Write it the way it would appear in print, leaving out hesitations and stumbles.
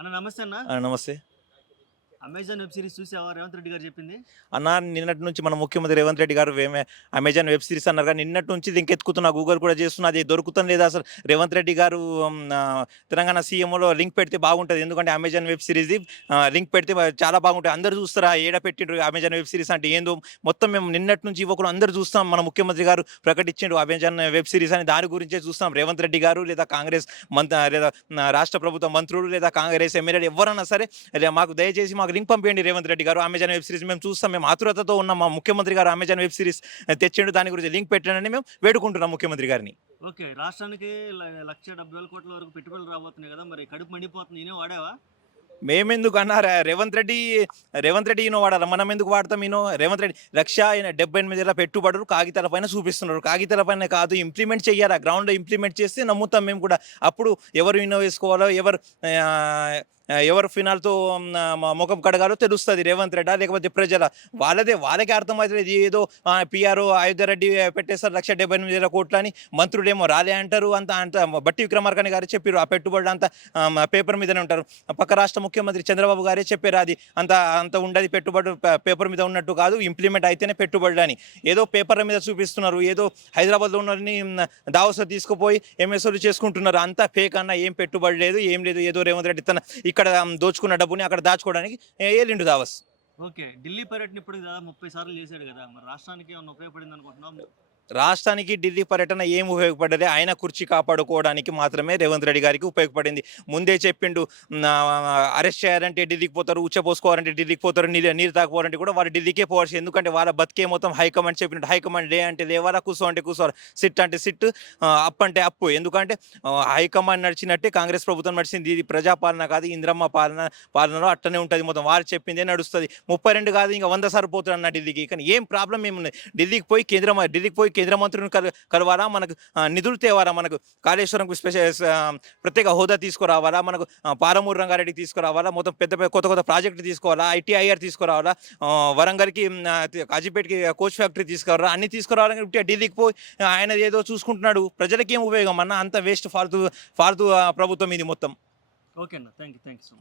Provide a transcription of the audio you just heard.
అన్న నమస్తే అన్న. నమస్తే. అమెజాన్ వెబ్ సిరీస్ చూసావా? రేవంత్ రెడ్డి గారు చెప్పింది. అన్న నిన్నటి నుంచి మన ముఖ్యమంత్రి రేవంత్ రెడ్డి గారు అమెజాన్ వెబ్ సిరీస్ అన్నారు కానీ నిన్నటి నుంచి ఇది ఇంకెత్తుకుతున్నా, గూగుల్ కూడా చేస్తున్నా, అది దొరుకుతం లేదా అసలు. రేవంత్ రెడ్డి గారు తెలంగాణ సీఎంలో లింక్ పెడితే బాగుంటుంది. ఎందుకంటే అమెజాన్ వెబ్ సిరీస్ది లింక్ పెడితే చాలా బాగుంటుంది. అందరూ చూస్తారా ఏడ పెట్టిండ్రు అమెజాన్ వెబ్ సిరీస్ అంటే ఏందో. మొత్తం మేము నిన్నటి నుంచి యువకులు అందరూ చూస్తాం. మన ముఖ్యమంత్రి గారు ప్రకటించిండు అమెజాన్ వెబ్ సిరీస్ అని, దాని గురించే చూస్తాం. రేవంత్ రెడ్డి గారు లేదా కాంగ్రెస్ లేదా రాష్ట్ర ప్రభుత్వ మంత్రులు లేదా కాంగ్రెస్ ఎమ్మెల్యేలు ఎవరన్నా సరే మాకు దయచేసి మాకు లింక్ పంపించండి రేవంత్ రెడ్డి గారు, అమెజాన్ వెబ్ సిరీస్ మేము చూస్తాం, మేము ఆతురతతో ఉన్నాం, మా ముఖ్యమంత్రి గారు అమెజాన్ వెబ్ సిరీస్ తెచ్చిండు, దాని గురించి లింక్ పెట్టండి మేము వేడుకుంటున్నాం ముఖ్యమంత్రి గారిని. ఓకే. రాష్ట్రానికి 1,70,000 కోట్ల వరకు పెట్టుబడులు రాబోతున్నాయి కదా! మరి కడుపు మండిపోతుంది. నేనే వాడావా? మేమెందుకు అన్నారా రేవంత్ రెడ్డి ఈయన వాడాలి, మనం ఎందుకు వాడతాం? ఈయన రేవంత్ రెడ్డి 1,78,000 పెట్టుబడులు కాగితాల పైన చూపిస్తున్నారు. కాగితాల పైన కాదు, ఇంప్లిమెంట్ చేయాలి. గ్రౌండ్లో ఇంప్లిమెంట్ చేస్తే నమ్ముతాం మేము కూడా. అప్పుడు ఎవరు ఇన్నో వేసుకోవాలో, ఎవరు ఫినాల్తో ముఖం కడగాలో తెలుస్తుంది. రేవంత్ రెడ్డి లేకపోతే ప్రజల వాళ్ళకే అర్థమవుతుంది. ఇది ఏదో పిఆర్ఓ అయోధ్య రెడ్డి పెట్టేస్తారు 1,78,000 అని, మంత్రుడేమో రాలే అంటారు. అంత బట్టి విక్రమార్కని గారు చెప్పారు ఆ పెట్టుబడులు అంతా పేపర్ మీదనే ఉంటారు. పక్క రాష్ట్ర ముఖ్యమంత్రి చంద్రబాబు గారే చెప్పారు అది అంత ఉండదు, పెట్టుబడి పేపర్ మీద ఉన్నట్టు కాదు, ఇంప్లిమెంట్ అయితేనే పెట్టుబడులు అని. ఏదో పేపర్ల మీద చూపిస్తున్నారు, ఏదో హైదరాబాద్లో ఉన్నని దావోస్లో తీసుకుపోయి ఎంఎస్ఓలు చేసుకుంటున్నారు. అంతా ఫేక్ అన్న, ఏం పెట్టుబడి లేదు, ఏం లేదు. ఏదో రేవంత్ రెడ్డి ఇక్కడ దోచుకున్న డబ్బుని అక్కడ దాచుకోవడానికి ఏలిండు దావస్. ఓకే. ఢిల్లీ పర్యటన ఇప్పటికి దాదాపు 30 సార్లు చేశాడు కదా! మరి రాష్ట్రానికి ఏమన్నా ఉపయోగపడింది అనుకుంటున్నావా? రాష్ట్రానికి ఢిల్లీ పర్యటన ఏం ఉపయోగపడ్డది? ఆయన కుర్చీ కాపాడుకోవడానికి మాత్రమే రేవంత్ రెడ్డి గారికి ఉపయోగపడింది. ముందే చెప్పిండు, అరెస్ట్ చేయాలంటే ఢిల్లీకి పోతారు, ఉచ్చపోసుకోవాలంటే ఢిల్లీకి పోతారు, నీరు తాకపోవాలంటే కూడా వాళ్ళు ఢిల్లీకే పోవచ్చు. ఎందుకంటే వాళ్ళ బతికే మొత్తం హైకమాండ్ చెప్పినట్టు. హైకమాండ్ లే అంటే లేవాలా, కూర్చో అంటే కూర్చోవాలి, సిట్ అంటే సిట్, అప్ అంటే అప్పు. ఎందుకంటే హైకమాండ్ నడిచినట్టే కాంగ్రెస్ ప్రభుత్వం నడిచింది. ఇది ప్రజాపాలన కాదు, ఇంద్రమ్మ పాలనలో అట్టనే ఉంటుంది. మొత్తం వారు చెప్పిందే నడుస్తుంది. 32 కాదు, ఇంకా 100 సార్లు పోతారు అన్న ఢిల్లీకి. కానీ ఏం ప్రాబ్లం ఏముంది? ఢిల్లీకి పోయి కేంద్ర మంత్రులను కలవాలా, మనకు నిధులు తేవాలా, మనకు కాళేశ్వరంకు ప్రత్యేక హోదా తీసుకురావాలా, మనకు పాలమూరు రంగారెడ్డికి తీసుకురావాలా, మొత్తం కొత్త ప్రాజెక్టులు తీసుకోవాలా, ఐటీఐఆర్ తీసుకురావాలా, వరంగల్కి కాజీపేటకి కోచ్ ఫ్యాక్టరీ తీసుకురావాలా, అన్ని తీసుకురావాలని ఢిల్లీకి పోయి ఆయన ఏదో చూసుకుంటున్నాడు. ప్రజలకి ఏం ఉపయోగం అన్న? అంత వేస్ట్ ఫాల్తూ ప్రభుత్వం ఇది మొత్తం. ఓకే అన్న. Thank you so much.